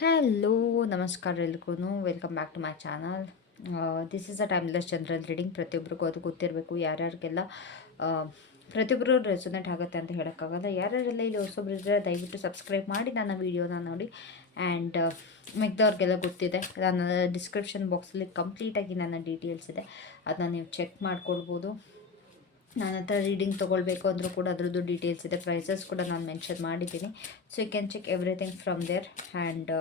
Hello ನಮಸ್ಕಾರ ಎಲ್ರಿಗೂ welcome back to my channel. This is a timeless general reading. ಪ್ರತಿಯೊಬ್ಬರಿಗೂ ಅದು ಗೊತ್ತಿರಬೇಕು. ಯಾರ್ಯಾರಿಗೆಲ್ಲ ಪ್ರತಿಯೊಬ್ಬರು ರೆಸೊನೇಟ್ ಆಗುತ್ತೆ ಅಂತ ಹೇಳೋಕ್ಕಾಗಲ್ಲ. ಯಾರ್ಯಾರೆಲ್ಲ ಇಲ್ಲಿ ಹೊಸೊಬ್ರು ಇದ್ದರೆ ದಯವಿಟ್ಟು ಸಬ್ಸ್ಕ್ರೈಬ್ ಮಾಡಿ ನನ್ನ ವೀಡಿಯೋನ ನೋಡಿ. ಆ್ಯಂಡ್ ಮಿಗ್ದವ್ರಿಗೆಲ್ಲ ಗೊತ್ತಿದೆ, ನನ್ನ ಡಿಸ್ಕ್ರಿಪ್ಷನ್ ಬಾಕ್ಸಲ್ಲಿ ಕಂಪ್ಲೀಟಾಗಿ ನನ್ನ ಡೀಟೇಲ್ಸ್ ಇದೆ, ಅದನ್ನ ನೀವು ಚೆಕ್ ಮಾಡ್ಕೊಳ್ಬೋದು. ನನ್ನ ಹತ್ರ ರೀಡಿಂಗ್ ತೊಗೊಳ್ಬೇಕು ಅಂದರೂ ಕೂಡ ಅದರದ್ದು ಡೀಟೇಲ್ಸ್ ಇದೆ, ಪ್ರೈಸಸ್ ಕೂಡ ನಾನು ಮೆನ್ಷನ್ ಮಾಡಿದ್ದೀನಿ. So you can check everything from there. And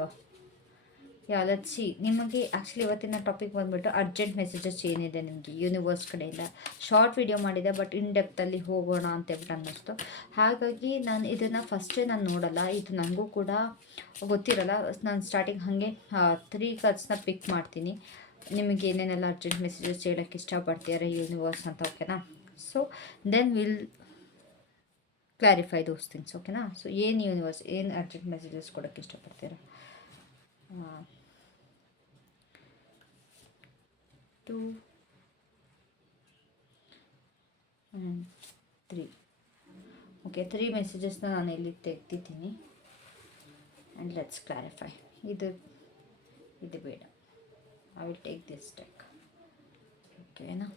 see ನಿಮಗೆ ಆ್ಯಕ್ಚುಲಿ ಇವತ್ತಿನ ಟಾಪಿಕ್ ಬಂದುಬಿಟ್ಟು ಅರ್ಜೆಂಟ್ ಮೆಸೇಜಸ್ ಏನಿದೆ ನಿಮಗೆ ಯೂನಿವರ್ಸ್ ಕಡೆಯಿಂದ. ಶಾರ್ಟ್ ವಿಡಿಯೋ ಮಾಡಿದೆ, ಬಟ್ ಇನ್ ಡೆಪ್ತಲ್ಲಿ ಹೋಗೋಣ ಅಂತೇಳ್ಬಿಟ್ಟು ಅನ್ನಿಸ್ತು. ಹಾಗಾಗಿ ನಾನು ಇದನ್ನು ಫಸ್ಟೇ ನಾನು ನೋಡಲ್ಲ, ಇದು ನನಗೂ ಕೂಡ ಗೊತ್ತಿರಲ್ಲ. ನಾನು ಸ್ಟಾರ್ಟಿಂಗ್ ಹಾಗೆ 3 ಕಾರ್ಡ್ಸ್ನ ಪಿಕ್ ಮಾಡ್ತೀನಿ. ನಿಮಗೆ ಏನೇನೆಲ್ಲ ಅರ್ಜೆಂಟ್ ಮೆಸೇಜಸ್ ಹೇಳೋಕ್ಕೆ ಇಷ್ಟಪಡ್ತೀರಾ ಯೂನಿವರ್ಸ್ ಅಂತ, ಓಕೆನಾ? So then will clarify those things, ಓಕೆನಾ? ಸೊ ಏನು ಯೂನಿವರ್ಸ್ ಏನು ಅರ್ಜೆಂಟ್ ಮೆಸೇಜಸ್ ಕೊಡೋಕ್ಕೆ ಇಷ್ಟಪಡ್ತೀರಾ? 2 ಆ್ಯಂಡ್ 3. ಓಕೆ, 3 ಮೆಸೇಜಸ್ನ ನಾನು ಇಲ್ಲಿ ತೆಗ್ದಿದ್ದೀನಿ. And let's clarify. ಇದು ಬೇಡ, I will take this deck, ಓಕೆನಾ?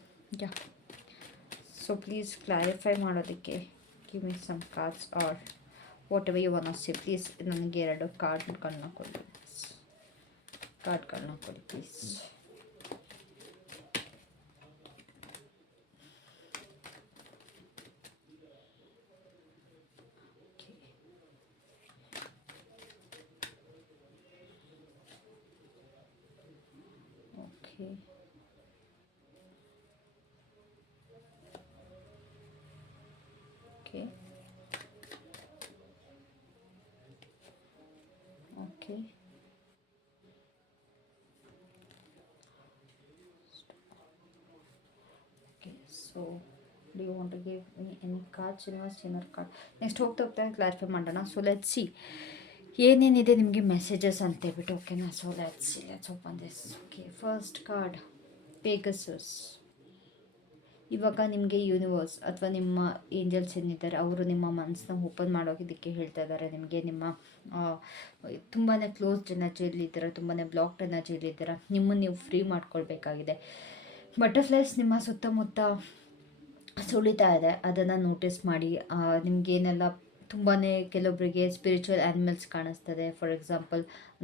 ಯಾ, ಸೊ ಪ್ಲೀಸ್ ಕ್ಲಾರಿಫೈ ಮಾಡೋದಕ್ಕೆ give me some cards or whatever you want to say. Please ನನಗೆ 2 ಕಾರ್ಡ್ಗಳನ್ನ ಕೊಡಿ, please. Okay, okay, okay. So do you want to give any cards universe, ಏನರ್ card? Next ಹೋಗ್ತಾ clarify ಮಾಡೋಣ. So let's see ಏನೇನಿದೆ ನಿಮಗೆ messages ಅಂತೇಳ್ಬಿಟ್ಟು, ಓಕೆನಾ? So let's open this. Okay, first card Pegasus. ಇವಾಗ ನಿಮಗೆ ಯೂನಿವರ್ಸ್ ಅಥವಾ ನಿಮ್ಮ ಏಂಜಲ್ಸ್ ಏನಿದ್ದಾರೆ ಅವರು ನಿಮ್ಮ ಮನಸ್ಸನ್ನ ಓಪನ್ ಮಾಡೋದಕ್ಕೆ ಹೇಳ್ತಾ ಇದ್ದಾರೆ. ನಿಮಗೆ ನಿಮ್ಮ ತುಂಬಾ ಕ್ಲೋಸ್ಡ್ ಎನರ್ಜಿಯಲ್ಲಿದ್ದೀರ, ತುಂಬಾ ಬ್ಲಾಕ್ಡ್ ಎನರ್ಜಿಯಲ್ಲಿದ್ದೀರ. ನಿಮ್ಮನ್ನು ನೀವು ಫ್ರೀ ಮಾಡ್ಕೊಳ್ಬೇಕಾಗಿದೆ. ಬಟರ್ಫ್ಲೈಸ್ ನಿಮ್ಮ ಸುತ್ತಮುತ್ತ ಸುಳಿತಾ ಇದೆ, ಅದನ್ನು ನೋಟಿಸ್ ಮಾಡಿ. ನಿಮಗೇನೆಲ್ಲ ತುಂಬಾ ಕೆಲವೊಬ್ಬರಿಗೆ ಸ್ಪಿರಿಚುವಲ್ ಆ್ಯನಿಮಲ್ಸ್ ಕಾಣಿಸ್ತದೆ. ಫಾರ್ ಎಕ್ಸಾಂಪಲ್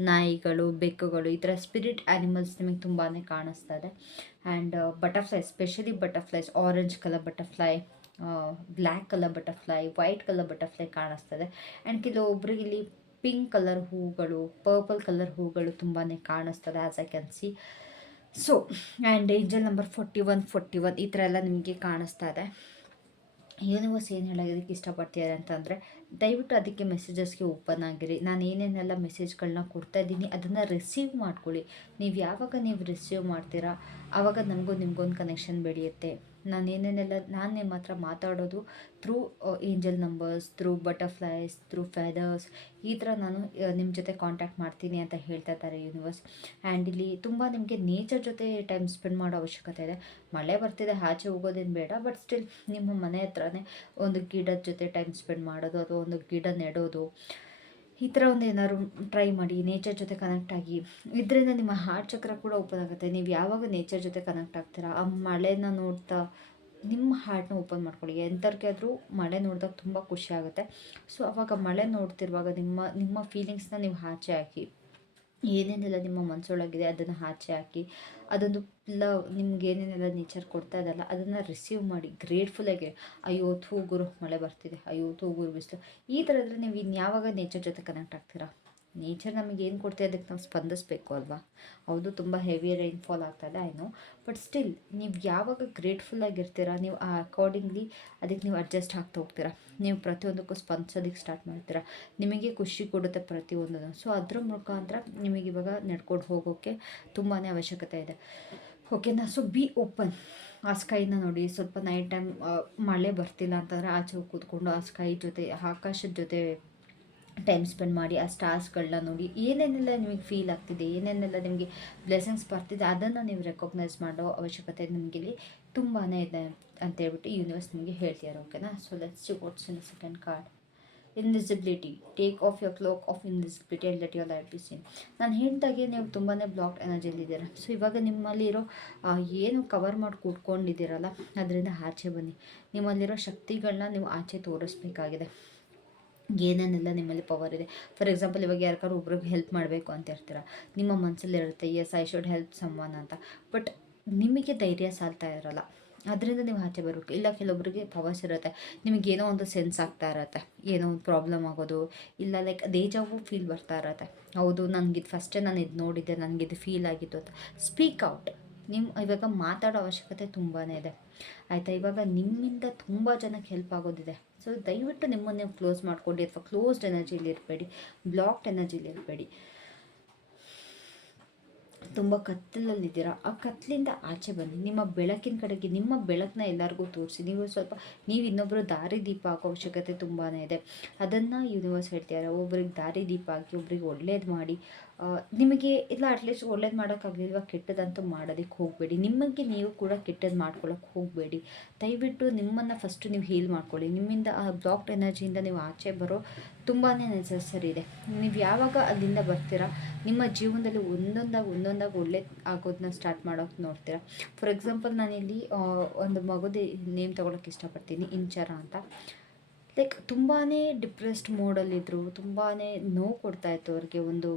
ನಾಯಿಗಳು, ಬೆಕ್ಕುಗಳು, ಈ ಥರ ಸ್ಪಿರಿಟ್ ಆ್ಯನಿಮಲ್ಸ್ ನಿಮಗೆ ತುಂಬಾ ಕಾಣಿಸ್ತಾ ಇದೆ. And butterfly, specially butterflies, orange colour butterfly, black colour butterfly, white colour butterfly ಕಾಣಿಸ್ತದೆ. ಆ್ಯಂಡ್ ಕೆಲವೊಬ್ಬರಿಗೆ ಇಲ್ಲಿ ಪಿಂಕ್ ಕಲರ್ ಹೂಗಳು, ಪರ್ಪಲ್ ಕಲರ್ ಹೂಗಳು ತುಂಬಾ ಕಾಣಿಸ್ತದೆ, as I can see. So and angel number 41 ಈ ಥರ ಎಲ್ಲ ನಿಮಗೆ ಕಾಣಿಸ್ತಾ ಇದೆ. ಯೂನಿವರ್ಸ್ ಏನು ಹೇಳೋದಕ್ಕೆ ಇಷ್ಟಪಡ್ತಿದ್ದಾರೆ ಅಂತಂದರೆ, ದಯವಿಟ್ಟು ಅದಕ್ಕೆ ಮೆಸೇಜಸ್ಗೆ ಓಪನ್ ಆಗಿರಿ. ನಾನು ಏನೇನೆಲ್ಲ ಮೆಸೇಜ್ಗಳನ್ನ ಕೊಡ್ತಾ ಇದ್ದೀನಿ ಅದನ್ನು ರಿಸೀವ್ ಮಾಡ್ಕೊಳ್ಳಿ. ನೀವು ಯಾವಾಗ ರಿಸೀವ್ ಮಾಡ್ತೀರಾ ಆವಾಗ ನಮಗೂ ನಿಮಗೊಂದು ಕನೆಕ್ಷನ್ ಬೆಳೆಯುತ್ತೆ. ನಾನು ನಿಮ್ಮ ಹತ್ರ ಮಾತಾಡೋದು through angel numbers, through butterflies, through feathers, ಈ ಥರ ನಾನು ನಿಮ್ಮ ಜೊತೆ ಕಾಂಟ್ಯಾಕ್ಟ್ ಮಾಡ್ತೀನಿ ಅಂತ ಹೇಳ್ತಾ ಇದ್ದಾರೆ ಯೂನಿವರ್ಸ್. ಆ್ಯಂಡ್ ಇಲ್ಲಿ ತುಂಬ ನಿಮಗೆ ನೇಚರ್ ಜೊತೆ ಟೈಮ್ ಸ್ಪೆಂಡ್ ಮಾಡೋ ಅವಶ್ಯಕತೆ ಇದೆ. ಮಳೆ ಬರ್ತಿದೆ, ಆಚೆ ಹೋಗೋದೇನು ಬೇಡ, ಬಟ್ ಸ್ಟಿಲ್ ನಿಮ್ಮ ಮನೆ ಹತ್ರನೇ ಒಂದು ಗಿಡದ ಜೊತೆ ಟೈಮ್ ಸ್ಪೆಂಡ್ ಮಾಡೋದು ಅಥವಾ ಒಂದು ಗಿಡ ನೆಡೋದು, ಈ ಥರ ಒಂದು ಏನಾದ್ರು ಟ್ರೈ ಮಾಡಿ. ನೇಚರ್ ಜೊತೆ ಕನೆಕ್ಟ್ ಆಗಿ, ಇದರಿಂದ ನಿಮ್ಮ ಹಾರ್ಟ್ ಚಕ್ರ ಕೂಡ ಓಪನ್ ಆಗುತ್ತೆ. ನೀವು ಯಾವಾಗ ನೇಚರ್ ಜೊತೆ ಕನೆಕ್ಟ್ ಆಗ್ತೀರಾ, ಆ ಮಳೆನ ನೋಡ್ತಾ ನಿಮ್ಮ ಹಾರ್ಟ್ನ ಓಪನ್ ಮಾಡ್ಕೊಳ್ಳಿ. ಎಂಥವ್ರಿಗೆ ಆದರೂ ಮಳೆ ನೋಡಿದಾಗ ತುಂಬ ಖುಷಿ ಆಗುತ್ತೆ. ಸೊ ಅವಾಗ ಮಳೆ ನೋಡ್ತಿರುವಾಗ ನಿಮ್ಮ ಫೀಲಿಂಗ್ಸ್ನ ನೀವು ಆಚೆ ಹಾಕಿ, ಏನೇನೆಲ್ಲ ನಿಮ್ಮ ಮನಸ್ಸೊಳಗಿದೆ ಅದನ್ನು ಆಚೆ ಹಾಕಿ, ಅದೊಂದು ಲವ್ ನಿಮ್ಗೆ ಏನೇನೆಲ್ಲ ನೇಚರ್ ಕೊಡ್ತಾ ಇದಲ್ಲ ಅದನ್ನು ರಿಸೀವ್ ಮಾಡಿ ಗ್ರೇಟ್ಫುಲ್ಲಾಗಿ. ಅಯ್ಯೋ ಥೂ ಗುರು ಮಳೆ ಬರ್ತಿದೆ, ಅಯ್ಯೋ ಥೂ ಗುರು ಬಿಸಿಲು, ಈ ಥರ ಇದ್ದರೆ ನೀವು ಇನ್ಯಾವಾಗ ನೇಚರ್ ಜೊತೆ ಕನೆಕ್ಟ್ ಆಗ್ತೀರಾ? ನೇಚರ್ ನಮಗೆ ಏನು ಕೊಡ್ತೀವಿ ಅದಕ್ಕೆ ನಾವು ಸ್ಪಂದಿಸಬೇಕು ಅಲ್ವಾ? ಹೌದು, ತುಂಬ ಹೆವಿ ರೈನ್ಫಾಲ್ ಆಗ್ತಾಯಿದೆ ಐನೋ, ಬಟ್ ಸ್ಟಿಲ್ ನೀವು ಯಾವಾಗ ಗ್ರೇಟ್ಫುಲ್ಲಾಗಿರ್ತೀರಾ, ನೀವು ಆ ಅಕಾರ್ಡಿಂಗ್ಲಿ ಅದಕ್ಕೆ ನೀವು ಅಡ್ಜಸ್ಟ್ ಆಗ್ತಾ ಹೋಗ್ತೀರಾ. ನೀವು ಪ್ರತಿಯೊಂದಕ್ಕೂ ಸ್ಪಂದಿಸೋದಕ್ಕೆ ಸ್ಟಾರ್ಟ್ ಮಾಡ್ತೀರಾ. ನಿಮಗೆ ಖುಷಿ ಕೊಡುತ್ತೆ ಪ್ರತಿಯೊಂದನ್ನು. ಸೊ ಅದ್ರ ಮುಖಾಂತರ ನಿಮಗಿವಾಗ ನಡ್ಕೊಂಡು ಹೋಗೋಕ್ಕೆ ತುಂಬಾ ಅವಶ್ಯಕತೆ ಇದೆ, ಓಕೆನಾ? So B open. ಆ ಸ್ಕೈನ ನೋಡಿ. ಸ್ವಲ್ಪ ನೈಟ್ ಟೈಮ್ ಮಳೆ ಬರ್ತಿಲ್ಲ ಅಂತಂದರೆ ಆಚೆ ಹೋಗಿ ಕೂತ್ಕೊಂಡು ಆ ಸ್ಕೈ ಜೊತೆ, ಆಕಾಶದ ಜೊತೆ ಟೈಮ್ ಸ್ಪೆಂಡ್ ಮಾಡಿ, ಆ ಸ್ಟಾರ್ಸ್ಗಳನ್ನ ನೋಡಿ. ಏನೇನೆಲ್ಲ ನಿಮಗೆ ಫೀಲ್ ಆಗ್ತಿದೆ, ಏನೇನೆಲ್ಲ ನಿಮಗೆ ಬ್ಲೆಸ್ಸಿಂಗ್ಸ್ ಬರ್ತಿದೆ ಅದನ್ನು ನೀವು ರೆಕಗ್ನೈಸ್ ಮಾಡೋ ಅವಶ್ಯಕತೆ ನಿಮಗೆ ಇಲ್ಲಿ ತುಂಬಾ ಇದೆ ಅಂತೇಳ್ಬಿಟ್ಟು ಯೂನಿವರ್ಸ್ ನಿಮಗೆ ಹೇಳ್ತಿದ್ದಾರೆ, ಓಕೆನಾ? So let's see what's in second card. Invisibility, take off your cloak of invisibility and let your life be seen. ನಾನು ಹೇಳಿದಾಗೆ ನೀವು ತುಂಬಾ ಬ್ಲಾಕ್ಡ್ ಎನರ್ಜಿಲಿದ್ದೀರ. ಸೊ ಇವಾಗ ನಿಮ್ಮಲ್ಲಿರೋ ಏನು ಕವರ್ ಮಾಡಿ ಕೂತ್ಕೊಂಡಿದ್ದೀರಲ್ಲ ಅದರಿಂದ ಆಚೆ ಬನ್ನಿ. ನಿಮ್ಮಲ್ಲಿರೋ ಶಕ್ತಿಗಳನ್ನ ನೀವು ಆಚೆ ತೋರಿಸ್ಬೇಕಾಗಿದೆ. ಏನೇನೆಲ್ಲ ನಿಮ್ಮಲ್ಲಿ ಪವರ್ ಇದೆ. ಫಾರ್ ಎಕ್ಸಾಂಪಲ್ ಇವಾಗ ಯಾರಿಗಾರು ಒಬ್ರಿಗೆ ಹೆಲ್ಪ್ ಮಾಡಬೇಕು ಅಂತ ಇರ್ತೀರ, ನಿಮ್ಮ ಮನಸ್ಸಲ್ಲಿ ಇರುತ್ತೆ yes I should help someone ಅಂತ. ಬಟ್ ನಿಮಗೆ ಧೈರ್ಯ ಸಾಲ್ತಾ ಇರಲ್ಲ, ಅದರಿಂದ ನೀವು ಆಚೆ ಬರಬೇಕು. ಇಲ್ಲ ಕೆಲವೊಬ್ಬರಿಗೆ ಪವರ್ಸ್ ಇರುತ್ತೆ, ನಿಮಗೇನೋ ಒಂದು ಸೆನ್ಸ್ ಆಗ್ತಾ ಇರುತ್ತೆ, ಏನೋ ಒಂದು ಪ್ರಾಬ್ಲಮ್ ಆಗೋದು, ಇಲ್ಲ ಲೈಕ್ ದೇಜಾವು ಫೀಲ್ ಬರ್ತಾ ಇರುತ್ತೆ. ಹೌದು ನನಗಿದು ಫಸ್ಟೇ ನಾನು ಇದು ನೋಡಿದ್ದೆ, ನನಗಿದು ಫೀಲ್ ಆಗಿತ್ತು ಅಂತ ಸ್ಪೀಕ್ ಔಟ್. ಇವಾಗ ಮಾತಾಡೋ ಅವಶ್ಯಕತೆ ತುಂಬಾ ಇದೆ ಆಯಿತಾ. ಇವಾಗ ನಿಮ್ಮಿಂದ ತುಂಬ ಜನಕ್ಕೆ ಹೆಲ್ಪ್ ಆಗೋದಿದೆ. ಸೊ ದಯವಿಟ್ಟು ನಿಮ್ಮನ್ನು ನೀವು ಕ್ಲೋಸ್ ಮಾಡ್ಕೊಂಡು ಅಥವಾ ಕ್ಲೋಸ್ಡ್ ಎನರ್ಜಿಲಿ ಇರಬೇಡಿ, ಬ್ಲಾಕ್ಡ್ ಎನರ್ಜಿಲಿ ಇರಬೇಡಿ. ತುಂಬ ಕತ್ತಲಲ್ಲಿದ್ದೀರಾ, ಆ ಕತ್ತಲಿಂದ ಆಚೆ ಬನ್ನಿ. ನಿಮ್ಮ ಬೆಳಕಿನ ಕಡೆಗೆ ನಿಮ್ಮ ಬೆಳಕನ್ನ ಎಲ್ಲರಿಗೂ ತೋರಿಸಿ. ನೀವು ಇನ್ನೊಬ್ಬರು ದಾರಿ ದೀಪ ಹಾಕೋ ಅವಶ್ಯಕತೆ ತುಂಬಾ ಇದೆ. ಅದನ್ನು ಯೂನಿವರ್ಸ್ ಹೇಳ್ತಿದ್ದಾರೆ, ಒಬ್ರಿಗೆ ದಾರಿ ದೀಪ ಹಾಕಿ ಒಬ್ರಿಗೆ ಒಳ್ಳೇದು ಮಾಡಿ. ನಿಮಗೆ ಇಲ್ಲ ಅಟ್ಲೀಸ್ಟ್ ಒಳ್ಳೇದು ಮಾಡೋಕ್ಕಾಗಲಿಲ್ವ, ಕೆಟ್ಟದಂತೂ ಮಾಡೋದಕ್ಕೆ ಹೋಗಬೇಡಿ. ನಿಮಗೆ ನೀವು ಕೂಡ ಕೆಟ್ಟದ್ದು ಮಾಡ್ಕೊಳ್ಳೋಕೆ ಹೋಗಬೇಡಿ. ದಯವಿಟ್ಟು ನಿಮ್ಮನ್ನು ಫಸ್ಟು ನೀವು ಹೀಲ್ ಮಾಡ್ಕೊಳ್ಳಿ. ನಿಮ್ಮಿಂದ ಆ ಬ್ಲಾಕ್ಡ್ ಎನರ್ಜಿಯಿಂದ ನೀವು ಆಚೆ ಬರೋ ತುಂಬಾ ನೆಸಸರಿ ಇದೆ. ನೀವು ಯಾವಾಗ ಅಲ್ಲಿಂದ ಬರ್ತೀರಾ, ನಿಮ್ಮ ಜೀವನದಲ್ಲಿ ಒಂದೊಂದಾಗಿ ಒಳ್ಳೆ ಆಗೋದನ್ನ ಸ್ಟಾರ್ಟ್ ಮಾಡೋಕೆ ನೋಡ್ತೀರಾ. ಫಾರ್ ಎಕ್ಸಾಂಪಲ್ ನಾನಿಲ್ಲಿ ಒಂದು ಮಗುದ ನೇಮ್ ತೊಗೊಳಕ್ಕೆ ಇಷ್ಟಪಡ್ತೀನಿ, ಇಂಚರ ಅಂತ. ಲೈಕ್ ತುಂಬಾ ಡಿಪ್ರೆಸ್ಡ್ ಮೋಡಲ್ಲಿದ್ದರು, ತುಂಬಾ ನೋವು ಕೊಡ್ತಾಯಿತ್ತು ಅವ್ರಿಗೆ ಒಂದು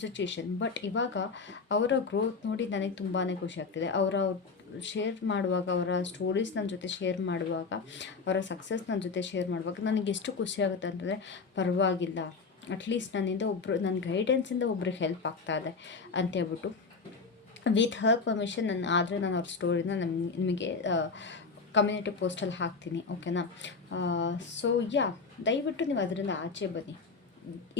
ಸಿಚುಯೇಷನ್. ಬಟ್ ಇವಾಗ ಅವರ ಗ್ರೋತ್ ನೋಡಿ ನನಗೆ ತುಂಬಾ ಖುಷಿ ಆಗ್ತಿದೆ. ಅವರ ಶೇರ್ ಮಾಡುವಾಗ, ಅವರ ಸ್ಟೋರೀಸ್ ನನ್ನ ಜೊತೆ ಶೇರ್ ಮಾಡುವಾಗ, ಅವರ ಸಕ್ಸಸ್ ನನ್ನ ಜೊತೆ ಶೇರ್ ಮಾಡುವಾಗ ನನಗೆ ಎಷ್ಟು ಖುಷಿ ಆಗುತ್ತೆ ಅಂತಂದರೆ, ಪರವಾಗಿಲ್ಲ ಅಟ್ಲೀಸ್ಟ್ ನನ್ನ ಗೈಡೆನ್ಸಿಂದ ಒಬ್ರಿಗೆ ಹೆಲ್ಪ್ ಆಗ್ತಾ ಇದೆ ಅಂತೇಳ್ಬಿಟ್ಟು ವಿತ್ ಹರ್ ಪರ್ಮಿಷನ್ ನಾನು ಅವ್ರ ಸ್ಟೋರಿನ ನಿಮಗೆ ಕಮ್ಯುನಿಟಿ ಪೋಸ್ಟಲ್ಲಿ ಹಾಕ್ತೀನಿ, ಓಕೆನಾ. ಸೊ ದಯವಿಟ್ಟು ನೀವು ಅದರಿಂದ ಆಚೆ ಬನ್ನಿ.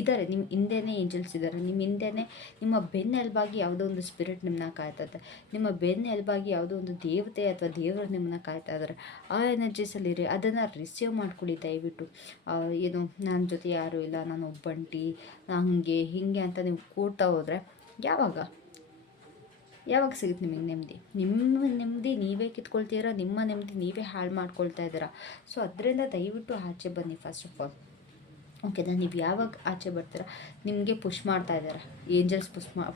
ಇದ್ದಾರೆ ನಿಮ್ಮ ಹಿಂದೆನೇ ಏಂಜಲ್ಸ್ ಇದ್ದಾರೆ, ನಿಮ್ಮ ಹಿಂದೆನೇ ನಿಮ್ಮ ಬೆನ್ನೆಲುಬಾಗಿ ಯಾವುದೋ ಒಂದು ಸ್ಪಿರಿಟ್ ನಿಮ್ಮನ್ನ ಕಾಯ್ತದೆ, ನಿಮ್ಮ ಬೆನ್ನೆಲುಬಾಗಿ ಯಾವುದೋ ಒಂದು ದೇವತೆ ಅಥವಾ ದೇವರು ನಿಮ್ಮನ್ನ ಕಾಯ್ತಾ ಇದ್ದಾರೆ. ಆ ಎನರ್ಜೀಸಲ್ಲಿರಿ, ಅದನ್ನು ರಿಸೀವ್ ಮಾಡ್ಕೊಳ್ಳಿ ದಯವಿಟ್ಟು. ಏನು ನನ್ನ ಜೊತೆ ಯಾರೂ ಇಲ್ಲ, ನಾನು ಒಬ್ಬಂಟಿ, ಹಾಗೆ ಹೀಗೆ ಅಂತ ನೀವು ಕೂಡ್ತಾ ಹೋದರೆ ಯಾವಾಗ ಸಿಗುತ್ತೆ ನಿಮಗೆ ನೆಮ್ಮದಿ? ನಿಮ್ಮ ನೆಮ್ಮದಿ ನೀವೇ ಕಿತ್ಕೊಳ್ತೀರಾ, ನಿಮ್ಮ ನೆಮ್ಮದಿ ನೀವೇ ಹಾಳು ಮಾಡ್ಕೊಳ್ತಾ ಇದ್ದೀರಾ. ಸೊ ಅದರಿಂದ ದಯವಿಟ್ಟು ಆಚೆ ಬನ್ನಿ ಫಸ್ಟ್ ಆಫ್ ಆಲ್, ಓಕೆನಾ. ನೀವು ಯಾವಾಗ ಆಚೆ ಬರ್ತೀರಾ, ನಿಮಗೆ ಪುಷ್ ಮಾಡ್ತಾ ಇದ್ದಾರೆ, ಏಂಜಲ್ಸ್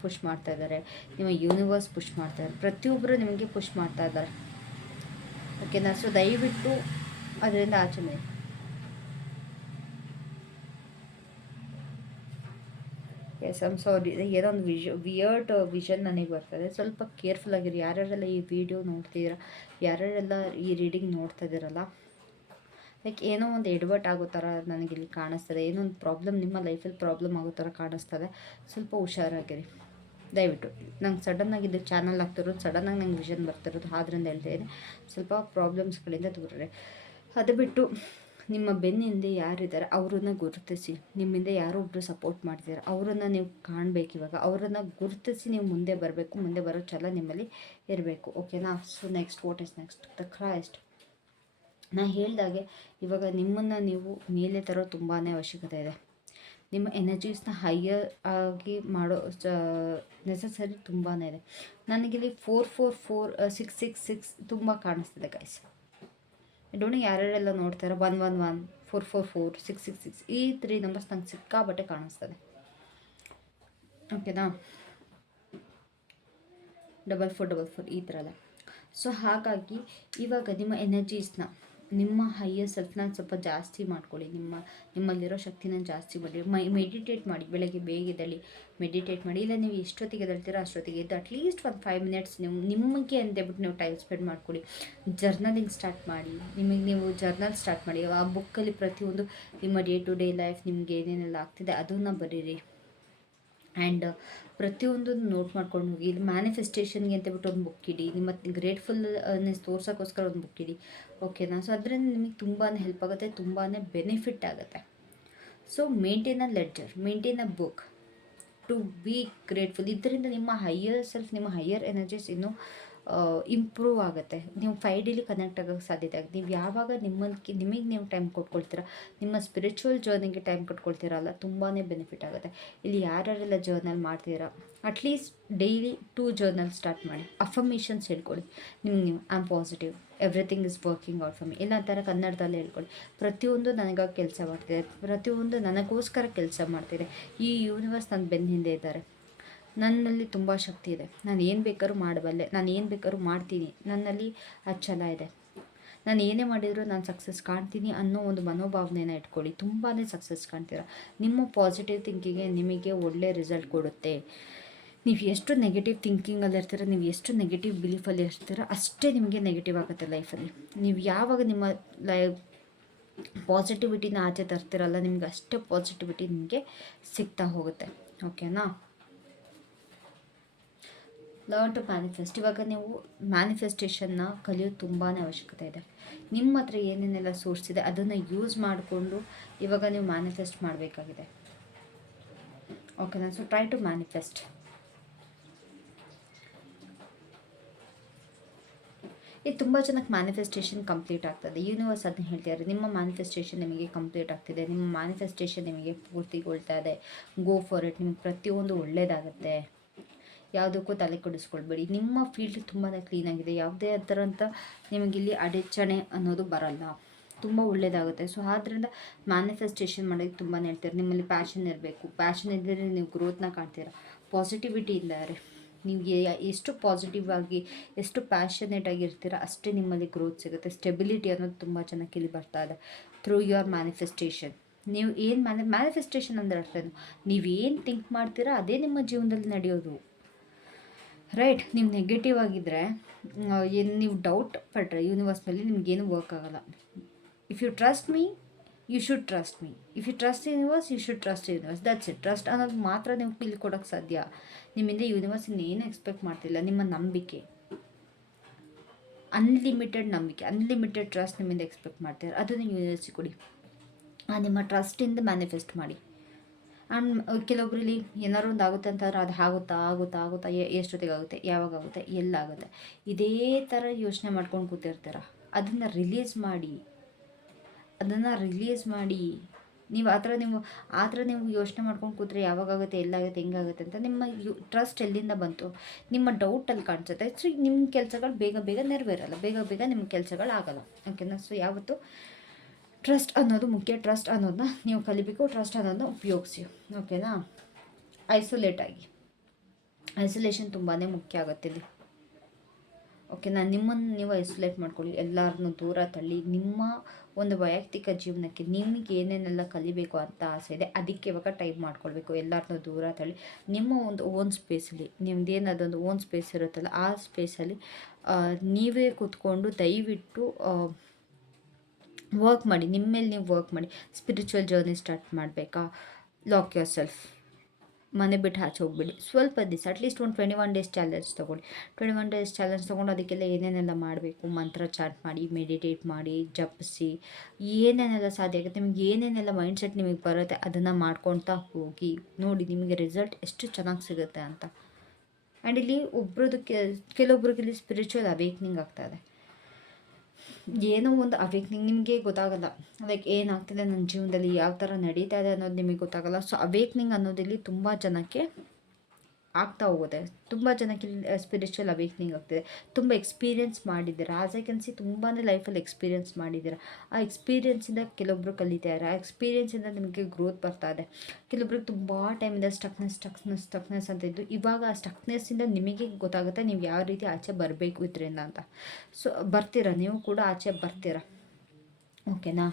ಪುಷ್ ಮಾಡ್ತಾ ಇದ್ದಾರೆ, ನಿಮ್ಮ ಯೂನಿವರ್ಸ್ ಪುಷ್ ಮಾಡ್ತಾ ಇದ್ದಾರೆ, ಪ್ರತಿಯೊಬ್ಬರು ನಿಮಗೆ ಪುಷ್ ಮಾಡ್ತಾ ಇದ್ದಾರೆ, ಓಕೆನಾ. ಸೊ ದಯವಿಟ್ಟು ಅದರಿಂದ ಆಚೆ ಬನ್ನಿ. ಎಸ್ ಐಮ್ ಸಾರಿ, ಏನೋ ಒಂದು ವಿಯರ್ಡ್ ವಿಷನ್ ನನಗೆ ಬರ್ತದೆ, ಸ್ವಲ್ಪ ಕೇರ್ಫುಲ್ ಆಗಿರಿ. ಯಾರ್ಯಾರೆಲ್ಲ ಈ ವಿಡಿಯೋ ನೋಡ್ತಿದ್ದೀರಾ, ಯಾರ್ಯಾರೆಲ್ಲ ಈ ರೀಡಿಂಗ್ ನೋಡ್ತಾ ಇದ್ದೀರಲ್ಲ, ಲೈಕ್ ಏನೋ ಒಂದು ಎಡವಟ್ ಆಗೋ ಥರ ನನಗಿಲ್ಲಿ ಕಾಣಿಸ್ತದೆ, ಏನೋ ಒಂದು ಪ್ರಾಬ್ಲಮ್ ನಿಮ್ಮ ಲೈಫಲ್ಲಿ ಪ್ರಾಬ್ಲಮ್ ಆಗೋ ಥರ ಕಾಣಿಸ್ತದೆ. ಸ್ವಲ್ಪ ಹುಷಾರಾಗಿರಿ ದಯವಿಟ್ಟು. ನಂಗೆ ಸಡನ್ನಾಗಿ ಇದು ಚಾನಲ್ ಆಗ್ತಿರೋದು, ಸಡನ್ನಾಗಿ ನಂಗೆ ವಿಷನ್ ಬರ್ತಿರೋದು, ಆದ್ರಿಂದ ಹೇಳ್ತಾಯಿದ್ದೀನಿ, ಸ್ವಲ್ಪ ಪ್ರಾಬ್ಲಮ್ಸ್ಗಳಿಂದ ದೂರರೇ. ಅದು ಬಿಟ್ಟು ನಿಮ್ಮ ಬೆನ್ನಿಂದ ಯಾರಿದ್ದಾರೆ ಅವರನ್ನು ಗುರುತಿಸಿ. ನಿಮ್ಮಿಂದ ಯಾರೋ ಒಬ್ಬರು ಸಪೋರ್ಟ್ ಮಾಡ್ತಿದ್ದಾರೆ, ಅವರನ್ನು ನೀವು ಕಾಣಬೇಕು. ಇವಾಗ ಅವರನ್ನು ಗುರುತಿಸಿ ನೀವು ಮುಂದೆ ಬರಬೇಕು, ಮುಂದೆ ಬರೋ ಛಲ ನಿಮ್ಮಲ್ಲಿ ಇರಬೇಕು, ಓಕೆನಾ. So next, what is next? The Christ. ನಾನು ಹೇಳಿದಾಗೆ ಇವಾಗ ನಿಮ್ಮನ್ನು ನೀವು ಮೇಲೆ ತರೋ ತುಂಬಾ ಅವಶ್ಯಕತೆ ಇದೆ. ನಿಮ್ಮ ಎನರ್ಜೀಸ್ನ ಹೈಯರ್ ಆಗಿ ಮಾಡೋ ನೆಸಸರಿ ತುಂಬಾ ಇದೆ. ನನಗಿಲ್ಲಿ 444 666 ತುಂಬ ಕಾಣಿಸ್ತಿದೆ ಗೈಸ್. ಡೋಂಟ್ ಯಾರ್ಯಾರೆಲ್ಲ ನೋಡ್ತಾರೆ 111 444 666 ಈ 3 ನಂಬರ್ಸ್ ನಂಗೆ ಸಿಕ್ಕಾಬಟ್ಟೆ ಕಾಣಿಸ್ತದೆ, ಓಕೆನಾ. 4444 ಈ ಥರ ಎಲ್ಲ. ಸೊ ಹಾಗಾಗಿ ಇವಾಗ ನಿಮ್ಮ ಎನರ್ಜೀಸ್ನ, ನಿಮ್ಮ ಹೈಯರ್ ಸೆಲ್ಫ್ನ ಸ್ವಲ್ಪ ಜಾಸ್ತಿ ಮಾಡ್ಕೊಳ್ಳಿ. ನಿಮ್ಮಲ್ಲಿರೋ ಶಕ್ತಿನ ಜಾಸ್ತಿ ಮಾಡಿ. ಮೆಡಿಟೇಟ್ ಮಾಡಿ, ಬೆಳಗ್ಗೆ ಬೇಗ ಎದ್ದೇಳಿ ಮೆಡಿಟೇಟ್ ಮಾಡಿ. ಇಲ್ಲ ನೀವು ಎಷ್ಟೊತ್ತಿಗೆ ಎದ್ದೇಳ್ತೀರೋ ಅಷ್ಟೊತ್ತಿಗೆ ಎದ್ದು ಅಟ್ಲೀಸ್ಟ್ ಒಂದು 5 ಮಿನಿಟ್ಸ್ ನಿಮಗೆ ಅಂತೇಳ್ಬಿಟ್ಟು ನೀವು ಟೈಮ್ ಸ್ಪೆಂಡ್ ಮಾಡ್ಕೊಳ್ಳಿ. ಜರ್ನಲಿಂಗ್ ಸ್ಟಾರ್ಟ್ ಮಾಡಿ, ನೀವು ಜರ್ನಲ್ ಸ್ಟಾರ್ಟ್ ಮಾಡಿ. ಆ ಬುಕ್ಕಲ್ಲಿ ಪ್ರತಿಯೊಂದು ನಿಮ್ಮ ಡೇ ಟು ಡೇ ಲೈಫ್ ನಿಮ್ಗೆ ಏನೇನೆಲ್ಲ ಆಗ್ತಿದೆ ಅದನ್ನು ಬರೀರಿ. ಆ್ಯಂಡ್ ಪ್ರತಿಯೊಂದು ನೋಟ್ ಮಾಡ್ಕೊಂಡು ಹೋಗಿ. ಇಲ್ಲಿ ಮ್ಯಾನಿಫೆಸ್ಟೇಷನ್ಗೆ ಅಂತೇಳ್ಬಿಟ್ಟು ಒಂದು ಬುಕ್ ಇಡಿ, ನಿಮ್ಮ ಗ್ರೇಟ್ಫುಲ್ನೆಸ್ ತೋರ್ಸೋಕ್ಕೋಸ್ಕರ ಒಂದು ಬುಕ್ ಇಡಿ, ಓಕೆನಾ. ಸೊ ಅದರಿಂದ ನಿಮಗೆ ತುಂಬಾ ಹೆಲ್ಪ್ ಆಗುತ್ತೆ, ತುಂಬಾ ಬೆನಿಫಿಟ್ ಆಗುತ್ತೆ. So maintain a ledger, maintain a book to be grateful. ಇದರಿಂದ ನಿಮ್ಮ ಹೈಯರ್ ಸೆಲ್ಫ್, ನಿಮ್ಮ ಹೈಯರ್ ಎನರ್ಜೀಸ್ ಇನ್ನೂ ಇಂಪ್ರೂವ್ ಆಗುತ್ತೆ. ನೀವು 5Dಲಿ ಕನೆಕ್ಟ್ ಆಗೋಕ್ಕೆ ಸಾಧ್ಯತೆ ಆಗುತ್ತೆ. ನೀವು ಯಾವಾಗ ನಿಮಗೆ ನೀವು ಟೈಮ್ ಕೊಟ್ಕೊಳ್ತೀರ, ನಿಮ್ಮ ಸ್ಪಿರಿಚುವಲ್ ಜರ್ನಿಗೆ ಟೈಮ್ ಕೊಟ್ಕೊಳ್ತೀರಲ್ಲ, ತುಂಬಾ ಬೆನಿಫಿಟ್ ಆಗುತ್ತೆ. ಇಲ್ಲಿ ಯಾರ್ಯಾರೆಲ್ಲ ಜರ್ನಲ್ ಮಾಡ್ತೀರಾ, ಅಟ್ಲೀಸ್ಟ್ ಡೈಲಿ 2 ಜರ್ನಲ್ ಸ್ಟಾರ್ಟ್ ಮಾಡಿ. ಅಫರ್ಮೇಷನ್ಸ್ ಹೇಳ್ಕೊಳ್ಳಿ ನಿಮ್ಗೆ ನೀವು, I am positive, everything is working out for me. ಇಲ್ಲ ಅಂತಾರೆ ಕನ್ನಡದಲ್ಲಿ ಹೇಳ್ಕೊಳ್ಳಿ, ಪ್ರತಿಯೊಂದು ನನಗಾಗಿ ಕೆಲಸ ಮಾಡ್ತಿದೆ, ಪ್ರತಿಯೊಂದು ನನಗೋಸ್ಕರ ಕೆಲಸ ಮಾಡ್ತಿದೆ, ಈ ಯೂನಿವರ್ಸ್ ನನ್ನ ಬೆನ್ನ ಹಿಂದೆ ಇದ್ದಾರೆ, ನನ್ನಲ್ಲಿ ತುಂಬ ಶಕ್ತಿ ಇದೆ, ನಾನು ಏನು ಬೇಕಾದ್ರೂ ಮಾಡಬಲ್ಲೆ, ನಾನು ಏನು ಬೇಕಾದ್ರೂ ಮಾಡ್ತೀನಿ, ನನ್ನಲ್ಲಿ ಆ ಛಲ ಇದೆ, ನಾನು ಏನೇ ಮಾಡಿದರೂ ನಾನು ಸಕ್ಸಸ್ ಕಾಣ್ತೀನಿ ಅನ್ನೋ ಒಂದು ಮನೋಭಾವನೆನ ಇಟ್ಕೊಳ್ಳಿ. ತುಂಬಾ ಸಕ್ಸಸ್ ಕಾಣ್ತೀರ. ನಿಮ್ಮ ಪಾಸಿಟಿವ್ ಥಿಂಕಿಂಗೆ ನಿಮಗೆ ಒಳ್ಳೆ ರಿಸಲ್ಟ್ ಕೊಡುತ್ತೆ. ನೀವು ಎಷ್ಟು ನೆಗೆಟಿವ್ ಥಿಂಕಿಂಗಲ್ಲಿ ಇರ್ತೀರ, ನೀವು ಎಷ್ಟು ನೆಗೆಟಿವ್ ಬಿಲೀಫಲ್ಲಿ ಇರ್ತೀರ, ಅಷ್ಟೇ ನಿಮಗೆ ನೆಗೆಟಿವ್ ಆಗುತ್ತೆ ಲೈಫಲ್ಲಿ. ನೀವು ಯಾವಾಗ ನಿಮ್ಮ ಪಾಸಿಟಿವಿಟಿನ ಆಚೆ ತರ್ತಿರಲ್ಲ, ನಿಮ್ಗೆ ಅಷ್ಟೇ ಪಾಸಿಟಿವಿಟಿ ನಿಮಗೆ ಸಿಗ್ತಾ ಹೋಗುತ್ತೆ. ಓಕೆನಾ? Learn to manifest. ಇವಾಗ ನೀವು ಮ್ಯಾನಿಫೆಸ್ಟೇಷನ್ನ ಕಲಿಯೋದು ತುಂಬಾ ಅವಶ್ಯಕತೆ ಇದೆ. ನಿಮ್ಮ ಹತ್ರ ಏನೇನೆಲ್ಲ ಸೋರ್ಸ್ ಇದೆ ಅದನ್ನು ಯೂಸ್ ಮಾಡಿಕೊಂಡು ಇವಾಗ ನೀವು ಮ್ಯಾನಿಫೆಸ್ಟ್ ಮಾಡಬೇಕಾಗಿದೆ. ಓಕೆನಾ? So try to manifest. ಇದು ತುಂಬ ಜನಕ್ಕೆ ಮ್ಯಾನಿಫೆಸ್ಟೇಷನ್ ಕಂಪ್ಲೀಟ್ ಆಗ್ತದೆ. ಯೂನಿವರ್ಸ್ ಅದನ್ನ ಹೇಳ್ತಿದ್ದಾರೆ, ನಿಮ್ಮ ಮ್ಯಾನಿಫೆಸ್ಟೇಷನ್ ನಿಮಗೆ ಕಂಪ್ಲೀಟ್ ಆಗ್ತಿದೆ, ನಿಮ್ಮ ಮ್ಯಾನಿಫೆಸ್ಟೇಷನ್ ನಿಮಗೆ ಪೂರ್ತಿಗೊಳ್ತಾ ಇದೆ, ಗೋ ಫಾರ್ ಇಟ್. ನಿಮ್ಗೆ ಪ್ರತಿಯೊಂದು ಒಳ್ಳೆಯದಾಗುತ್ತೆ. ಯಾವುದಕ್ಕೂ ತಲೆ ಕೆಡಿಸ್ಕೊಳ್ಬೇಡಿ. ನಿಮ್ಮ ಫೀಲ್ಡ್ ತುಂಬಾ ಕ್ಲೀನಾಗಿದೆ, ಯಾವುದೇ ಥರಂಥ ನಿಮಗಿಲ್ಲಿ ಅಡಚಣೆ ಅನ್ನೋದು ಬರಲ್ಲ, ತುಂಬ ಒಳ್ಳೆಯದಾಗುತ್ತೆ. ಸೊ ಆದ್ದರಿಂದ ಮ್ಯಾನಿಫೆಸ್ಟೇಷನ್ ಮಾಡೋಕ್ಕೆ ತುಂಬಾ ಹೇಳ್ತಾರೆ. ನಿಮ್ಮಲ್ಲಿ ಪ್ಯಾಷನ್ ಇರಬೇಕು. ಪ್ಯಾಷನ್ ಇದ್ದರೆ ನೀವು ಗ್ರೋತ್ನ ಕಾಣ್ತೀರ. ಪಾಸಿಟಿವಿಟಿ ಇದ್ದಾರೆ. ನೀವು ಎಷ್ಟು ಪಾಸಿಟಿವ್ ಆಗಿ, ಎಷ್ಟು ಪ್ಯಾಷನೇಟ್ ಆಗಿರ್ತೀರ, ಅಷ್ಟೇ ನಿಮ್ಮಲ್ಲಿ ಗ್ರೋತ್ ಸಿಗುತ್ತೆ. ಸ್ಟೆಬಿಲಿಟಿ ಅನ್ನೋದು ತುಂಬ ಚೆನ್ನಾಗಿ ಇಲ್ಲಿ ಬರ್ತಾ ಇದೆ ಥ್ರೂ ಯುವರ್ ಮ್ಯಾನಿಫೆಸ್ಟೇಷನ್. ನೀವು ಏನು ಮ್ಯಾನಿಫೆಸ್ಟೇಷನ್ ಅಂದರೆ ಅಷ್ಟೇ, ನೀವೇನು ಥಿಂಕ್ ಮಾಡ್ತೀರಾ ಅದೇ ನಿಮ್ಮ ಜೀವನದಲ್ಲಿ ನಡೆಯೋದು. ರೈಟ್? ನೀವು ನೆಗೆಟಿವ್ ಆಗಿದ್ದರೆ, ಏನು ನೀವು ಡೌಟ್ ಪಟ್ಟರೆ ಯೂನಿವರ್ಸ್ ಮೇಲೆ ನಿಮ್ಗೇನು ವರ್ಕ್ ಆಗೋಲ್ಲ. If you trust me, you should trust me. If you trust universe, you should trust universe. That's it. Trust ಅನ್ನೋದು ಮಾತ್ರ ನೀವು ಇಲ್ಲಿ ಕೊಡೋಕ್ಕೆ ಸಾಧ್ಯ. ನಿಮ್ಮಿಂದ ಯೂನಿವರ್ಸ್ ಇನ್ನೇನು ಎಕ್ಸ್ಪೆಕ್ಟ್ ಮಾಡ್ತಿಲ್ಲ. ನಿಮ್ಮ ನಂಬಿಕೆ, ಅನ್ಲಿಮಿಟೆಡ್ ನಂಬಿಕೆ, ಅನ್ಲಿಮಿಟೆಡ್ ಟ್ರಸ್ಟ್ ನಿಮ್ಮಿಂದ ಎಕ್ಸ್ಪೆಕ್ಟ್ ಮಾಡ್ತಾರೆ. ಅದನ್ನು ಯೂನಿವರ್ಸಿಗೆ ಕೊಡಿ. ನಿಮ್ಮ ಟ್ರಸ್ಟಿಂದ ಮ್ಯಾನಿಫೆಸ್ಟ್ ಮಾಡಿ. ಆ್ಯಂಡ್ ಕೆಲವೊಬ್ಬರಲ್ಲಿ ಏನಾದ್ರು ಒಂದು ಆಗುತ್ತೆ ಅಂತಂದ್ರೆ ಅದು ಆಗುತ್ತಾ ಆಗುತ್ತಾ ಆಗುತ್ತಾ, ಎಷ್ಟೊತ್ತಿಗೆ ಆಗುತ್ತೆ, ಯಾವಾಗ ಆಗುತ್ತೆ, ಎಲ್ಲಾಗುತ್ತೆ, ಇದೇ ಥರ ಯೋಚನೆ ಮಾಡ್ಕೊಂಡು ಕೂತಿರ್ತೀರ. ಅದನ್ನು ರಿಲೀಸ್ ಮಾಡಿ. ನೀವು ಆ ಥರ ನೀವು ಯೋಚನೆ ಮಾಡ್ಕೊಂಡು ಕೂತ್ರೆ ಯಾವಾಗುತ್ತೆ, ಎಲ್ಲಾಗುತ್ತೆ, ಹೆಂಗಾಗುತ್ತೆ ಅಂತ ನಿಮ್ಮ ಟ್ರಸ್ಟ್ ಎಲ್ಲಿಂದ ಬಂತು? ನಿಮ್ಮ ಡೌಟಲ್ಲಿ ಕಾಣಿಸುತ್ತೆ. ಸೊ ನಿಮ್ಮ ಕೆಲಸಗಳು ಬೇಗ ನೆರವೇರಲ್ಲ, ಬೇಗ ನಿಮ್ಮ ಕೆಲಸಗಳು ಆಗಲ್ಲ. ಓಕೆನಾ? ಸೊ ಯಾವತ್ತು ಟ್ರಸ್ಟ್ ಅನ್ನೋದು ಮುಖ್ಯ. ಟ್ರಸ್ಟ್ ಅನ್ನೋದನ್ನ ನೀವು ಕಲಿಬೇಕು, ಟ್ರಸ್ಟ್ ಅನ್ನೋದನ್ನ ಉಪಯೋಗಿಸಿ. ಓಕೆನಾ? ಐಸೋಲೇಷನ್ ತುಂಬಾ ಮುಖ್ಯ ಆಗುತ್ತೆ ಇಲ್ಲಿ. ಓಕೆನಾ? ನಿಮ್ಮನ್ನು ನೀವು ಐಸೋಲೇಟ್ ಮಾಡ್ಕೊಳ್ಳಿ, ಎಲ್ಲರನ್ನೂ ದೂರ ತಳ್ಳಿ. ನಿಮ್ಮ ಒಂದು ವೈಯಕ್ತಿಕ ಜೀವನಕ್ಕೆ ನಿಮಗೆ ಏನೇನೆಲ್ಲ ಕಲಿಬೇಕು ಅಂತ ಆಸೆ ಇದೆ, ಅದಕ್ಕೆ ಇವಾಗ ಟೈಮ್ ಮಾಡ್ಕೊಳ್ಬೇಕು. ಎಲ್ಲರನ್ನೂ ದೂರ ತಳ್ಳಿ ನಿಮ್ಮ ಒಂದು ಓನ್ ಸ್ಪೇಸಲ್ಲಿ, ನಿಮ್ದೇನು ಅದೊಂದು ಓನ್ ಸ್ಪೇಸ್ ಇರುತ್ತಲ್ಲ, ಆ ಸ್ಪೇಸಲ್ಲಿ ನೀವೇ ಕೂತ್ಕೊಂಡು ದಯವಿಟ್ಟು ವರ್ಕ್ ಮಾಡಿ. ನಿಮ್ಮ ಮೇಲೆ ನೀವು ವರ್ಕ್ ಮಾಡಿ. ಸ್ಪಿರಿಚುವಲ್ ಜರ್ನಿ ಸ್ಟಾರ್ಟ್ ಮಾಡಬೇಕಾ? Lock your self. ಮನೆ ಬಿಟ್ಟು ಆಚೆ ಹೋಗ್ಬಿಡಿ ಸ್ವಲ್ಪ ದಿವಸ. ಅಟ್ಲೀಸ್ಟ್ ಒಂದು 21 ಡೇಸ್ ಚಾಲೆಂಜ್ ತೊಗೊಳ್ಳಿ. 21 ಡೇಸ್ ಚಾಲೆಂಜ್ ತೊಗೊಂಡು ಅದಕ್ಕೆಲ್ಲ ಏನೇನೆಲ್ಲ ಮಾಡಬೇಕು, ಮಂತ್ರ ಚಾಟ್ ಮಾಡಿ, ಮೆಡಿಟೇಟ್ ಮಾಡಿ, ಜಪಿಸಿ, ಏನೇನೆಲ್ಲ ಸಾಧ್ಯ ಆಗುತ್ತೆ, ನಿಮ್ಗೆ ಏನೇನೆಲ್ಲ ಮೈಂಡ್ಸೆಟ್ ನಿಮಗೆ ಬರುತ್ತೆ ಅದನ್ನು ಮಾಡ್ಕೊಳ್ತಾ ಹೋಗಿ. ನೋಡಿ ನಿಮಗೆ ರಿಸಲ್ಟ್ ಎಷ್ಟು ಚೆನ್ನಾಗಿ ಸಿಗುತ್ತೆ ಅಂತ. ಆ್ಯಂಡ್ ಇಲ್ಲಿ ಕೆಲವೊಬ್ರಿಗೆ ಇಲ್ಲಿ ಸ್ಪಿರಿಚುವಲ್ ಅವೇಕ್ನಿಂಗ್ ಆಗ್ತಾಯಿದೆ. ಏನೋ ಒಂದು ಅವೇಕ್ನಿಂಗ್ ನಿಮಗೆ ಗೊತ್ತಾಗಲ್ಲ, ಲೈಕ್ ಏನಾಗ್ತಿದೆ ನನ್ನ ಜೀವನದಲ್ಲಿ, ಯಾವ ಥರ ನಡೀತಾ ಇದೆ ಅನ್ನೋದು ನಿಮಗೆ ಗೊತ್ತಾಗಲ್ಲ. ಸೊ ಅವೇಕ್ನಿಂಗ್ ಅನ್ನೋದಿಲ್ಲಿ ತುಂಬ ಜನಕ್ಕೆ ಆಗ್ತಾ ಹೋಗುತ್ತೆ. ತುಂಬ ಜನಕ್ಕೆ ಸ್ಪಿರಿಚುವಲ್ ಅವೇಕ್ನಿಂಗ್ ಆಗ್ತಿದೆ. ತುಂಬ ಎಕ್ಸ್ಪೀರಿಯೆನ್ಸ್ ಮಾಡಿದ್ದೀರಾ, ಆಸ್ ಐ ಕ್ಯಾನ್ ಸಿ ತುಂಬಾ ಲೈಫಲ್ಲಿ ಎಕ್ಸ್ಪೀರಿಯೆನ್ಸ್ ಮಾಡಿದ್ದೀರಾ. ಆ ಎಕ್ಸ್ಪೀರಿಯೆನ್ಸಿಂದ ಕೆಲವೊಬ್ಬರು ಕಲಿತಾರೆ, ಆ ಎಕ್ಸ್ಪೀರಿಯೆನ್ಸಿಂದ ನಿಮಗೆ ಗ್ರೋತ್ ಬರ್ತಾ ಇದೆ. ಕೆಲವೊಬ್ರಿಗೆ ತುಂಬ ಟೈಮಿಂದ ಸ್ಟಕ್ನೆಸ್ ಅಂತ ಇದ್ದು, ಇವಾಗ ಆ ಸ್ಟಕ್ನೆಸ್ಸಿಂದ ನಿಮಗೆ ಗೊತ್ತಾಗುತ್ತೆ ನೀವು ಯಾವ ರೀತಿ ಆಚೆ ಬರಬೇಕು ಇದರಿಂದ ಅಂತ. ಸೊ ಬರ್ತೀರಾ, ನೀವು ಕೂಡ ಆಚೆ ಬರ್ತೀರಾ. ಓಕೆನಾ?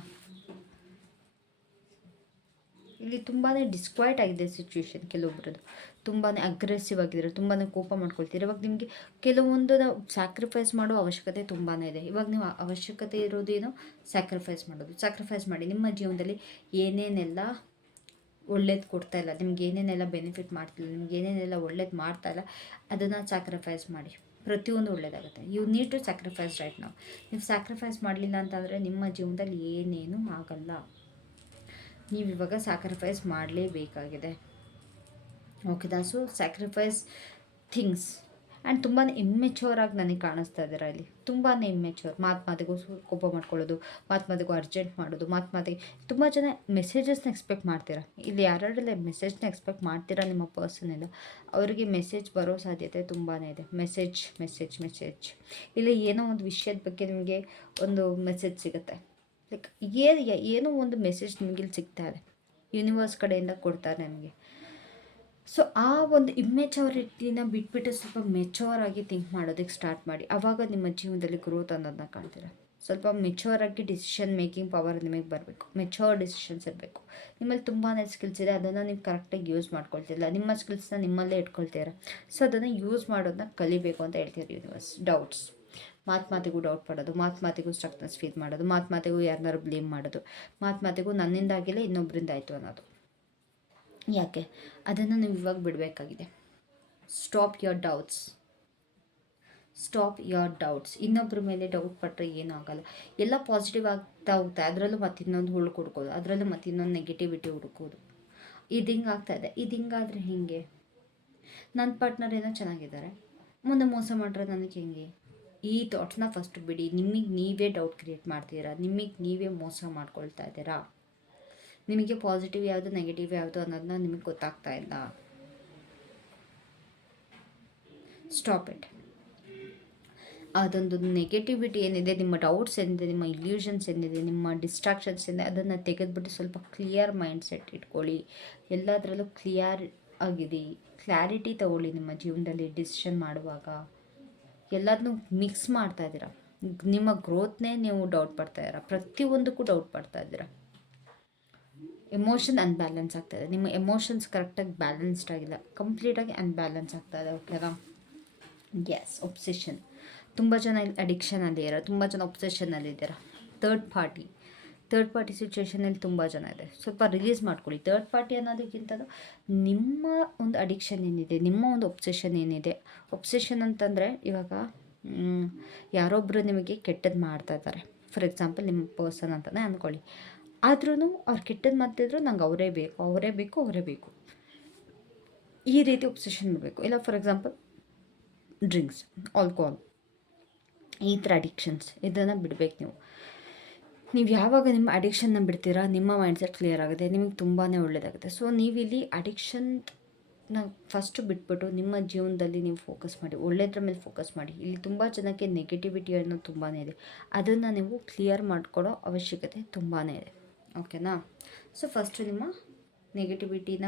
ಇಲ್ಲಿ ತುಂಬಾ ಡಿಸ್ಕ್ವೈಟ್ ಆಗಿದೆ ಸಿಚುವೇಶನ್. ಕೆಲವೊಬ್ರದ್ದು ತುಂಬಾ ಅಗ್ರೆಸಿವ್ ಆಗಿದ್ದಾರೆ, ತುಂಬಾ ಕೋಪ ಮಾಡ್ಕೊಳ್ತೀರಿ. ಇವಾಗ ನಿಮಗೆ ಕೆಲವೊಂದು ಸ್ಯಾಕ್ರಿಫೈಸ್ ಮಾಡೋ ಅವಶ್ಯಕತೆ ತುಂಬಾ ಇದೆ. ಇವಾಗ ನೀವು ಅವಶ್ಯಕತೆ ಇರೋದೇನು? ಸ್ಯಾಕ್ರಿಫೈಸ್ ಮಾಡಿ. ನಿಮ್ಮ ಜೀವನದಲ್ಲಿ ಏನೇನೆಲ್ಲ ಒಳ್ಳೇದು ಕೊಡ್ತಾಯಿಲ್ಲ, ನಿಮ್ಗೆ ಏನೇನೆಲ್ಲ ಬೆನಿಫಿಟ್ ಮಾಡ್ತಿಲ್ಲ, ನಿಮ್ಗೆ ಏನೇನೆಲ್ಲ ಒಳ್ಳೇದು ಮಾಡ್ತಾಯಿಲ್ಲ, ಅದನ್ನು ಸ್ಯಾಕ್ರಿಫೈಸ್ ಮಾಡಿ. ಪ್ರತಿಯೊಂದು ಒಳ್ಳೇದಾಗುತ್ತೆ. You need to sacrifice right ನಾವು. ನೀವು ಸ್ಯಾಕ್ರಿಫೈಸ್ ಮಾಡಲಿಲ್ಲ ಅಂತಂದರೆ ನಿಮ್ಮ ಜೀವನದಲ್ಲಿ ಏನೇನೂ ಆಗಲ್ಲ. ನೀವು ಇವಾಗ ಸ್ಯಾಕ್ರಿಫೈಸ್ ಮಾಡಲೇಬೇಕಾಗಿದೆ. ಓಕೆನಾ? ಸೊ ಸ್ಯಾಕ್ರಿಫೈಸ್ ಥಿಂಗ್ಸ್ ಆ್ಯಂಡ್ ತುಂಬಾ ಇಮ್ಮೆಚ್ಯೂರ್ ಆಗಿ ನನಗೆ ಕಾಣಿಸ್ತಾ ಇದ್ದೀರಾ ಇಲ್ಲಿ, ತುಂಬಾ ಇಮ್ಮೆಚ್ಯೂರ್. ಮಾತಿಗೂ ಕೋಪ ಮಾಡ್ಕೊಳ್ಳೋದು, ಮಾತಿಗೂ ಅರ್ಜೆಂಟ್ ಮಾಡೋದು, ಮಾತಿಗೆ ತುಂಬ ಜನ ಮೆಸೇಜಸ್ನ ಎಕ್ಸ್ಪೆಕ್ಟ್ ಮಾಡ್ತೀರಾ. ಇಲ್ಲಿ ಯಾರ್ಯಾರೆಲ್ಲ ಮೆಸೇಜ್ನ ಎಕ್ಸ್ಪೆಕ್ಟ್ ಮಾಡ್ತೀರಾ ನಿಮ್ಮ ಪರ್ಸನಿಂದ, ಅವರಿಗೆ ಮೆಸೇಜ್ ಬರೋ ಸಾಧ್ಯತೆ ತುಂಬಾ ಇದೆ. ಮೆಸೇಜ್ ಇಲ್ಲಿ ಏನೋ ಒಂದು ವಿಷಯದ ಬಗ್ಗೆ ನಿಮಗೆ ಒಂದು ಮೆಸೇಜ್ ಸಿಗುತ್ತೆ. ಲೈಕ್ ಏನೋ ಒಂದು ಮೆಸೇಜ್ ನಿಮಗೆ ಇಲ್ಲಿ ಸಿಗ್ತಾ ಇದೆ, ಯೂನಿವರ್ಸ್ ಕಡೆಯಿಂದ ಕೊಡ್ತಾರೆ ನಿಮಗೆ. ಸೊ ಆ ಒಂದು ಇಮ್ಮೆಚೂರಿಟಿನ ಬಿಟ್ಬಿಟ್ಟು ಸ್ವಲ್ಪ ಮೆಚೂರ್ ಆಗಿ ಥಿಂಕ್ ಮಾಡೋದಕ್ಕೆ ಸ್ಟಾರ್ಟ್ ಮಾಡಿ. ಆವಾಗ ನಿಮ್ಮ ಜೀವನದಲ್ಲಿ ಗ್ರೋತ್ ಅನ್ನೋದನ್ನ ಕಾಣ್ತೀರ. ಸ್ವಲ್ಪ ಮೆಚೂರ್ ಆಗಿ ಡಿಸಿಷನ್ ಮೇಕಿಂಗ್ ಪವರ್ ನಿಮಗೆ ಬರಬೇಕು, ಮೆಚೂರ್ ಡಿಸಿಷನ್ಸ್ ಇರಬೇಕು. ನಿಮ್ಮಲ್ಲಿ ತುಂಬಾ ಸ್ಕಿಲ್ಸ್ ಇದೆ, ಅದನ್ನು ನೀವು ಕರೆಕ್ಟಾಗಿ ಯೂಸ್ ಮಾಡ್ಕೊಳ್ತಿಲ್ಲ. ನಿಮ್ಮ ಸ್ಕಿಲ್ಸ್ನ ನಿಮ್ಮಲ್ಲೇ ಇಟ್ಕೊಳ್ತೀರ. ಸೊ ಅದನ್ನು ಯೂಸ್ ಮಾಡೋದನ್ನ ಕಲಿಬೇಕು ಅಂತ ಹೇಳ್ತೀರಿ ಯೂನಿವರ್ಸ್. ಡೌಟ್ಸ್, ಮಾತಿಗೂ ಡೌಟ್ ಪಡೋದು, ಮಾತಿಗೂ ಸ್ಟ್ರಕ್ನೆಸ್ ಫೀಲ್ ಮಾಡೋದು, ಮಾತಿಗೂ ಯಾರನ್ನಾರು ಬ್ಲೇಮ್ ಮಾಡೋದು, ಮಾತಿಗೂ ನನ್ನಿಂದಾಗಿಲ್ಲ ಇನ್ನೊಬ್ಬರಿಂದ ಆಯಿತು ಅನ್ನೋದು. ಯಾಕೆ ಅದನ್ನು ನೀವು ಇವಾಗ ಬಿಡಬೇಕಾಗಿದೆ. Stop your doubts. ಇನ್ನೊಬ್ಬರ ಮೇಲೆ ಡೌಟ್ ಪಟ್ಟರೆ ಏನೂ ಆಗಲ್ಲ. ಎಲ್ಲ ಪಾಸಿಟಿವ್ ಆಗ್ತಾ ಹೋಗ್ತಾ, ಅದರಲ್ಲೂ ಮತ್ತೆ ಇನ್ನೊಂದು ಹುಳ್ಳು ಹುಡ್ಕೋದು, ಅದರಲ್ಲೂ ಮತ್ತೆ ಇನ್ನೊಂದು ನೆಗೆಟಿವಿಟಿ ಹುಡುಕೋದು. ಇದು ಹಿಂಗೆ ಆಗ್ತಾಯಿದೆ, ಇದು ಹಿಂಗಾದರೆ ಹೇಗೆ? ನನ್ನ ಪಾರ್ಟ್ನರ್ ಏನೋ ಚೆನ್ನಾಗಿದ್ದಾರೆ, ಮುಂದೆ ಮೋಸ ಮಾಡ್ರೆ ನನಗೆ ಹೆಂಗೆ? ಈ ಥಾಟ್ಸ್ನ ಫಸ್ಟ್ ಬಿಡಿ. ನಿಮಗೆ ನೀವೇ ಡೌಟ್ ಕ್ರಿಯೇಟ್ ಮಾಡ್ತೀರಾ, ನಿಮಗೆ ನೀವೇ ಮೋಸ ಮಾಡ್ಕೊಳ್ತಾ ಇದ್ದೀರಾ. ನಿಮಗೆ ಪಾಸಿಟಿವ್ ಯಾವುದು ನೆಗೆಟಿವ್ ಯಾವುದು ಅನ್ನೋದನ್ನ ನಿಮಗೆ ಗೊತ್ತಾಗ್ತಾ ಇಲ್ಲ. Stop it. ಅದೊಂದು ನೆಗೆಟಿವಿಟಿ ಏನಿದೆ, ನಿಮ್ಮ ಡೌಟ್ಸ್ ಏನಿದೆ, ನಿಮ್ಮ ಇಲ್ಯೂಷನ್ಸ್ ಏನಿದೆ, ನಿಮ್ಮ ಡಿಸ್ಟ್ರಾಕ್ಷನ್ಸ್ ಏನಿದೆ, ಅದನ್ನು ತೆಗೆದುಬಿಟ್ಟು ಸ್ವಲ್ಪ ಕ್ಲಿಯರ್ ಮೈಂಡ್ ಸೆಟ್ ಇಟ್ಕೊಳ್ಳಿ. ಎಲ್ಲದರಲ್ಲೂ ಕ್ಲಿಯರ್ ಆಗಿರಿ, ಕ್ಲಾರಿಟಿ ತಗೊಳ್ಳಿ. ನಿಮ್ಮ ಜೀವನದಲ್ಲಿ ಡಿಸಿಷನ್ ಮಾಡುವಾಗ ಎಲ್ಲದನ್ನೂ ಮಿಕ್ಸ್ ಮಾಡ್ತಾ ಇದ್ದೀರಾ. ನಿಮ್ಮ ಗ್ರೋತ್ನೇ ನೀವು ಡೌಟ್ ಪಡ್ತಾ ಇದ್ದೀರಾ, ಪ್ರತಿಯೊಂದಕ್ಕೂ ಡೌಟ್ ಪಡ್ತಾ ಇದ್ದೀರಾ. ಎಮೋಷನ್ ಅನ್ಬ್ಯಾಲೆನ್ಸ್ ಆಗ್ತಾಯಿದೆ. ನಿಮ್ಮ ಎಮೋಷನ್ಸ್ ಕರೆಕ್ಟಾಗಿ ಬ್ಯಾಲೆನ್ಸ್ಡ್ ಆಗಿಲ್ಲ, ಕಂಪ್ಲೀಟಾಗಿ ಅನ್ಬ್ಯಾಲೆನ್ಸ್ ಆಗ್ತಾಯಿದೆ. ಓಕೆನಾ? Yes, obsession. ತುಂಬ ಜನ ಇಲ್ಲಿ ಅಡಿಕ್ಷನಲ್ಲಿ ಇರೋ, ತುಂಬ ಜನ ಒಬ್ಸೆಷನ್ನಲ್ಲಿದ್ದೀರಾ. ಥರ್ಡ್ ಪಾರ್ಟಿ ಸಿಚುವೇಷನಲ್ಲಿ ತುಂಬ ಜನ ಇದೆ. ಸ್ವಲ್ಪ ರಿಲೀಸ್ ಮಾಡ್ಕೊಳ್ಳಿ. ಥರ್ಡ್ ಪಾರ್ಟಿ ಅನ್ನೋದಕ್ಕಿಂತ ನಿಮ್ಮ ಒಂದು ಅಡಿಕ್ಷನ್ ಏನಿದೆ, ನಿಮ್ಮ ಒಂದು ಒಬ್ಸೆಷನ್ ಏನಿದೆ. ಒಬ್ಸೆಷನ್ ಅಂತಂದರೆ ಇವಾಗ ಯಾರೊಬ್ಬರು ನಿಮಗೆ ಕೆಟ್ಟದ್ದು ಮಾಡ್ತಾ ಇದ್ದಾರೆ. ಫಾರ್ ಎಕ್ಸಾಂಪಲ್ ನಿಮ್ಮ ಪರ್ಸನ್ ಅಂತಲೇ ಅಂದ್ಕೊಳ್ಳಿ. ಆದ್ರೂ ಅವ್ರು ಕೆಟ್ಟದ್ದು ಮಾಡ್ತಿದ್ರು, ನಂಗೆ ಅವರೇ ಬೇಕು. ಈ ರೀತಿ ಒಬ್ಸೆಷನ್ ಇರಬೇಕು. ಇಲ್ಲ ಫಾರ್ ಎಕ್ಸಾಂಪಲ್ ಡ್ರಿಂಕ್ಸ್, ಆಲ್ಕೋಹಾಲ್, ಈ ಥರ ಅಡಿಕ್ಷನ್ಸ್, ಇದನ್ನು ಬಿಡಬೇಕು ನೀವು ಯಾವಾಗ ನಿಮ್ಮ ಅಡಿಕ್ಷನ್ನ ಬಿಡ್ತೀರಾ, ನಿಮ್ಮ ಮೈಂಡ್ಸೆಟ್ ಕ್ಲಿಯರ್ ಆಗುತ್ತೆ, ನಿಮಗೆ ತುಂಬಾ ಒಳ್ಳೆಯದಾಗುತ್ತೆ. ಸೊ ನೀವಿಲ್ಲಿ ಅಡಿಕ್ಷನ್ನ ಫಸ್ಟ್ ಬಿಟ್ಬಿಟ್ಟು ನಿಮ್ಮ ಜೀವನದಲ್ಲಿ ನೀವು ಫೋಕಸ್ ಮಾಡಿ, ಒಳ್ಳೆಯದ್ರ ಮೇಲೆ ಫೋಕಸ್ ಮಾಡಿ. ಇಲ್ಲಿ ತುಂಬ ಜನಕ್ಕೆ ನೆಗೆಟಿವಿಟಿ ಅನ್ನೋದು ತುಂಬಾ ಇದೆ, ಅದನ್ನು ನೀವು ಕ್ಲಿಯರ್ ಮಾಡ್ಕೊಳ್ಳೋ ಅವಶ್ಯಕತೆ ತುಂಬಾ ಇದೆ. ಓಕೆನಾ? ಸೊ ಫಸ್ಟು ನಿಮ್ಮ ನೆಗೆಟಿವಿಟಿನ,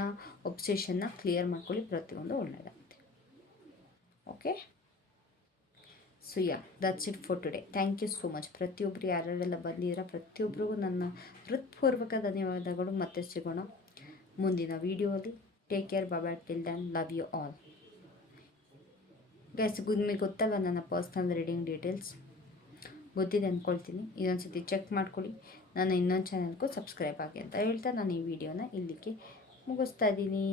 ಒಬ್ಸೆಷನ್ನ ಕ್ಲಿಯರ್ ಮಾಡ್ಕೊಳ್ಳಿ, ಪ್ರತಿಯೊಂದು ಒಳ್ಳೆಯದಾಗುತ್ತೆ. Okay? So that's it for today. Thank you so much. ಪ್ರತಿಯೊಬ್ಬರು ಯಾರೆಲ್ಲ ಬಂದಿದ್ದೀರಾ ಪ್ರತಿಯೊಬ್ಬರಿಗೂ ನನ್ನ ಹೃತ್ಪೂರ್ವಕ ಧನ್ಯವಾದಗಳು. ಮತ್ತೆ ಸಿಗೋಣ ಮುಂದಿನ ವೀಡಿಯೋಲಿ. Take care, bye, till then, love you all. Guys, ನಿಮಗೆ ಗೊತ್ತಲ್ಲ ನನ್ನ ಪರ್ಸ್ನಲ್ ರೀಡಿಂಗ್ ಡೀಟೇಲ್ಸ್ ಗೊತ್ತಿದೆ ಅಂದ್ಕೊಳ್ತೀನಿ. ಇನ್ನೊಂದು ಸತಿ ಚೆಕ್ ಮಾಡ್ಕೊಳ್ಳಿ. ನನ್ನ ಇನ್ನೊಂದು ಚಾನಲ್ಗೂ ಸಬ್ಸ್ಕ್ರೈಬ್ ಆಗಿ ಅಂತ ಹೇಳ್ತಾ ನಾನು ಈ ವಿಡಿಯೋನ ಇಲ್ಲಿಗೆ ಮುಗಿಸ್ತಾ ಇದ್ದೀನಿ.